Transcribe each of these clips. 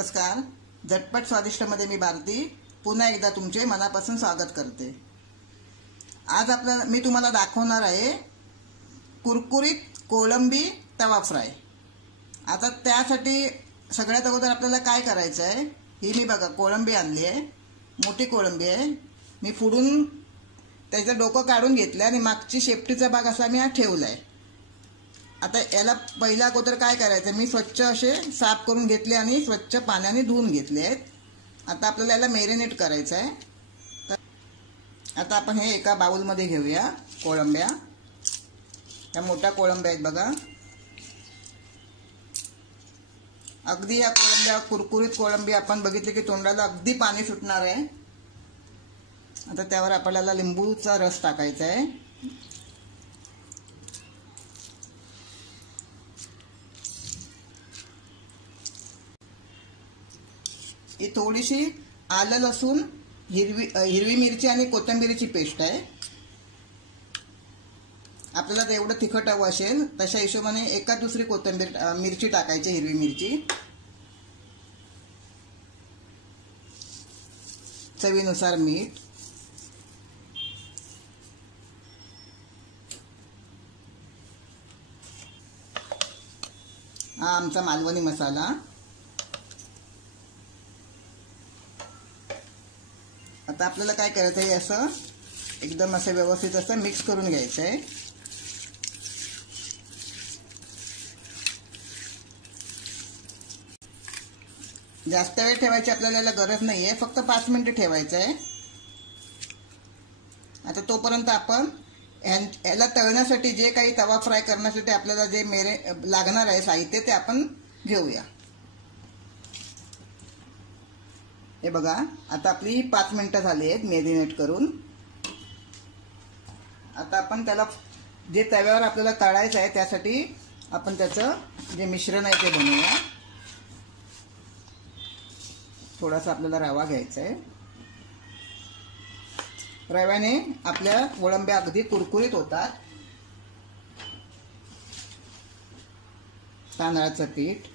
नमस्कार. झटपट स्वादिष्टमध्ये मी भारती पुन्हा एकदा तुमचे मनापासून स्वागत करते. आज मी तुम्हाला दाखवणार आहे कुरकुरीत कोळंबी तवा फ्राय. आता त्यासाठी सगळ्यात अगोदर आपल्याला काय करायचं आहे, ही मी बघा कोळंबी आणली आहे, मोठी कोळंबी आहे. मी फोडून त्याचं डोकं काढून घेतलं आणि मागची शेपटीचा भाग असा मी हा ठेवला आहे. आता याला पहिल्या अगोदर काय करायचं, मी स्वच्छ असे साफ करून घेतले आणि स्वच्छ पाण्याने धुवून घेतले आहेत. आता आपल्याला याला मॅरिनेट करायचं आहे. तर आता आपण हे एका बाउलमध्ये घेऊया. कोळंब्या या मोठ्या कोळंब्या आहेत बघा. अगदी या कोळंब्या कुरकुरीत कोळंबी आपण बघितले की तोंडाला अगदी पाणी सुटणार आहे. आता त्यावर आपल्याला लिंबूचा रस टाकायचा आहे. ही थोडीशी आलं लसूण हिरवी मिरची आणि कोथिंबीरची पेस्ट आहे. आपल्याला जेवढं तिखट हवं असेल तशा हिशोबाने एका दुसरी मिरची टाकायची, हिरवी मिरची. चवीनुसार मीठ. हा आमचा मालवणी मसाला. आता आपल्याला काय करायचं आहे, असं एकदम असं व्यवस्थित असं मिक्स करून घ्यायचं आहे. जास्त वेळ ठेवायची आपल्याला गरज नाही आहे, फक्त 5 मिनिटं ठेवायचं आहे. आता तोपर्यंत आपण याला तळण्यासाठी जे काही तवा फ्राय करण्यासाठी आपल्याला जे लागणार आहे साहित्य ते आपण घेऊया. हे बघा, आता आपली 5 मिनिटं झाली आहेत मॅरिनेट करून. आता आपण त्याला जे तव्यावर आपल्याला तळायचं आहे त्यासाठी आपण त्याचं जे मिश्रण आहे ते बनवूया. थोडासा आपल्याला रवा घ्यायचा आहे. रव्याने आपल्या कोळंब्या अगदी कुरकुरीत होतात. तांदळाचं पीठ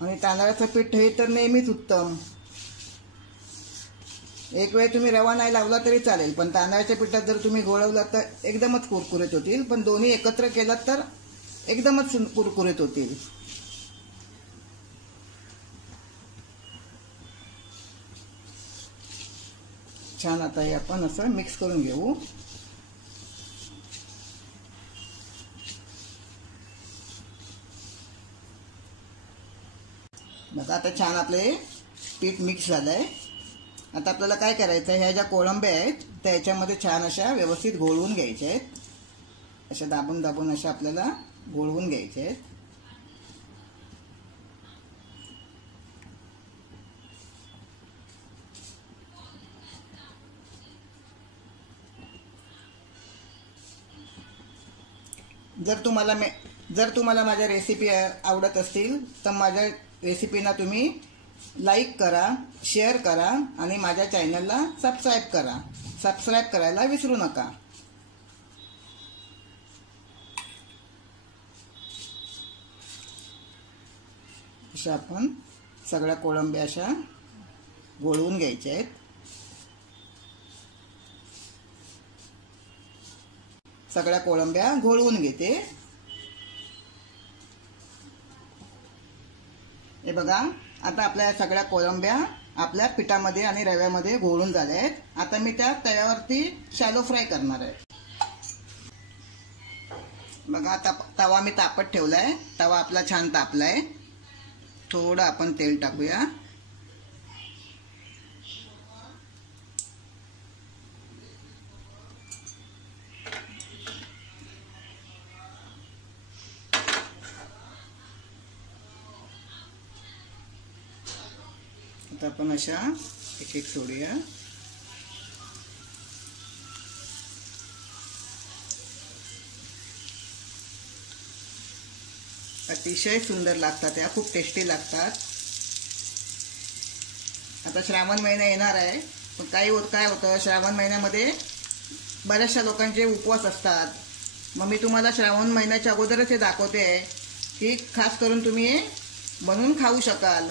आणि तांदळाचं पीठ हे तर नेहमीच उत्तम. एक वेळ तुम्ही रवा नाही लावला तरी चालेल, पण तांदळाच्या पिठात जर तुम्ही घोळवला तर एकदमच कुरकुरीत होतील. पण दोन्ही एकत्र केलात तर एकदमच कुरकुरीत होतील. छान. आता हे आपण असं मिक्स करून घेऊ. बघा, आता छान आपले पीठ मिक्स झालंय. आता आपल्याला काय करायचं आहे, ह्या ज्या कोळंब्या आहेत त्या याच्यामध्ये छान अशा व्यवस्थित घोळवून घ्यायच्या आहेत. अशा दाबून दाबून अशा आपल्याला घोळवून घ्यायच्या आहेत. जर तुम्हाला माझ्या रेसिपी आवडत असतील तर माझ्या रेसिपीना तुम्ही लाईक करा, शेअर करा आणि माझ्या चॅनलला सबस्क्राईब करा. सबस्क्राईब करायला विसरू नका. अशा आपण सगळ्या कोळंब्या अशा घोळवून घ्यायच्या आहेत. सगळ्या कोळंब्या घोळवून घेते. हे बघा, आता आपल्या सगळ्या कोळंब्या आपल्या पिठामध्ये आणि रव्यामध्ये घोळून झाल्या आहेत. आता मी त्या तव्यावरती शॅलो फ्राय करणार आहे. बघा, आता तवा मी तापत ठेवलाय. तवा आपला छान तापलाय. थोडं आपण तेल टाकूया. आता आपण अशा एक एक सोडूया. अतिशय सुंदर लागतात, या खूप टेस्टी लागतात. आता श्रावण महिना येणार आहे. पण काय होतं, श्रावण महिन्यामध्ये बऱ्याचशा लोकांचे उपवास असतात. मग मी तुम्हाला श्रावण महिन्याच्या अगोदरच हे दाखवते आहे ही खास करून तुम्ही बनवून खाऊ शकाल.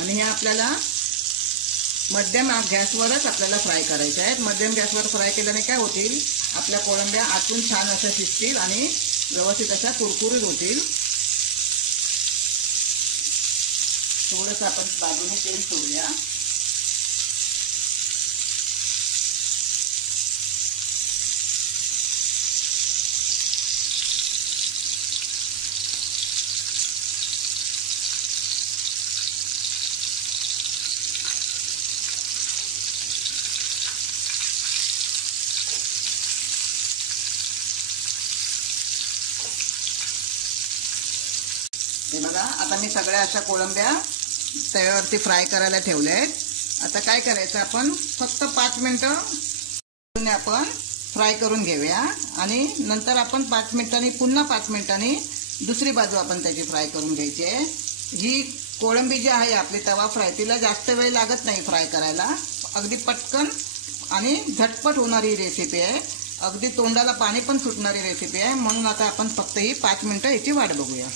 आणि हे आपल्याला मध्यम गॅसवरच आपल्याला फ्राय करायचे आहेत. मध्यम गॅसवर फ्राय केल्याने काय होतील, आपल्या कोळंब्या आतून छान अशा शिजतील आणि व्यवस्थित अशा कुरकुरीत होतील. थोडंसं आपण बाजूने तेल सोडूया. हे बघा, आता मी सगळ्या अशा कोळंब्या तव्यावरती फ्राय करायला ठेवल्या आहेत. आता काय करायचं, आपण फक्त 5 मिनिटं आपण फ्राय करून घेऊया आणि नंतर आपण 5 मिनिटांनी पुन्हा 5 मिनिटांनी दुसरी बाजू आपण त्याची फ्राय करून घ्यायची आहे. ही कोळंबी जी आहे आपली तवा फ्राय, तिला जास्त वेळ लागत नाही फ्राय करायला. अगदी पटकन आणि झटपट होणारी रेसिपी आहे. अगदी तोंडाला पाणी पण सुटणारी रेसिपी आहे. म्हणून आता आपण फक्त ही 5 मिनिटं याची वाट बघूया.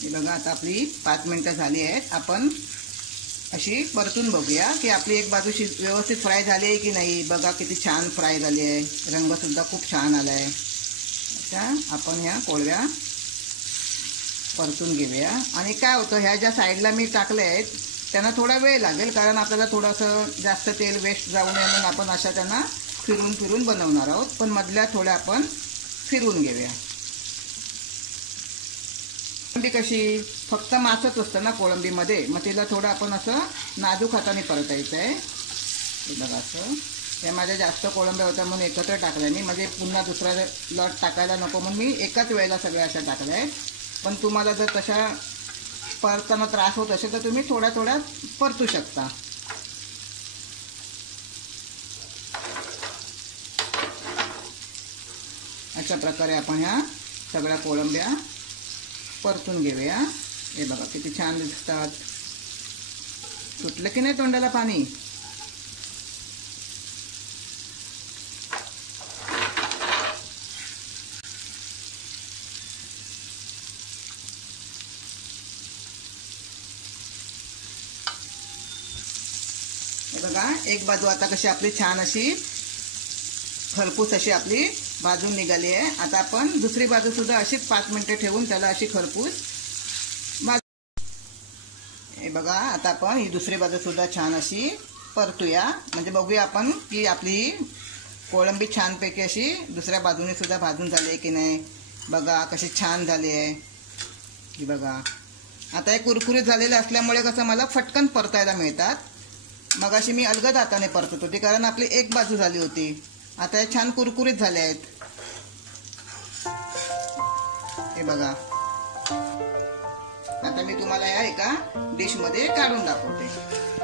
हे बघा, आता आपली 5 मिनिटं झाली आहेत. आपण अशी परतून बघूया की आपली एक बाजू व्यवस्थित फ्राय झाली आहे की नाही. बघा किती छान फ्राय झाली आहे, रंगसुद्धा खूप छान आला आहे. अच्छा, आपण ह्या कोळंब्या परतून घेऊया. आणि काय होतं, ह्या ज्या साईडला मी टाकल्या आहेत त्यांना थोडा वेळ लागेल, कारण आपल्याला थोडंसं जास्त तेल वेस्ट जाऊ नये म्हणून आपण अशा त्यांना फिरून फिरून बनवणार आहोत. पण मधल्या थोड्या आपण फिरून घेऊया. कोळंबी कशी फक्त मासच असतं ना कोळंबीमध्ये, मग तिला थोडं आपण असं नाजूक हाताने परतायचं आहे. बघा, असं हे माझ्या जास्त कोळंब्या होत्या म्हणून एकत्र टाकल्या मी, म्हणजे पुन्हा दुसरा लट टाकायला नको म्हणून मी एकाच वेळेला सगळ्या अशा टाकल्या आहेत. पण तुम्हाला जर तशा परताना त्रास होत असेल तर तुम्ही थोड्या थोड्या परतू शकता. अशा प्रकारे आपण ह्या सगळ्या कोळंब्या परतून घेऊया. हे बघा किती छान दिसतात. सुटलं की नाही तोंडाला पाणी. हे बघा, एक बाजू आता कशी आपली छान अशी खरपूस अशी आपली बाजू निघाली आहे. आता आपण दुसरी बाजू सुद्धा अशीच 5 मिनिटं ठेवून त्याला अशी खरपूस बाजू. हे बघा, आता आपण ही दुसरी बाजू सुद्धा छान अशी परतूया. म्हणजे बघूया आपण की आपली कोळंबी छानपैकी अशी दुसऱ्या बाजूने सुद्धा भाजून झाली आहे की नाही. बघा कशी छान झाली आहे. ही बघा, आता हे कुरकुरीत झालेले असल्यामुळे कसं मला फटकन परतायला मिळतात. मगाशी मी अलगद हाताने परतत होती कारण आपली एक बाजू झाली होती. आता हे छान कुरकुरीत झाले आहेत. हे बघा, आता मी तुम्हाला या एका डिशमध्ये काढून दाखवते.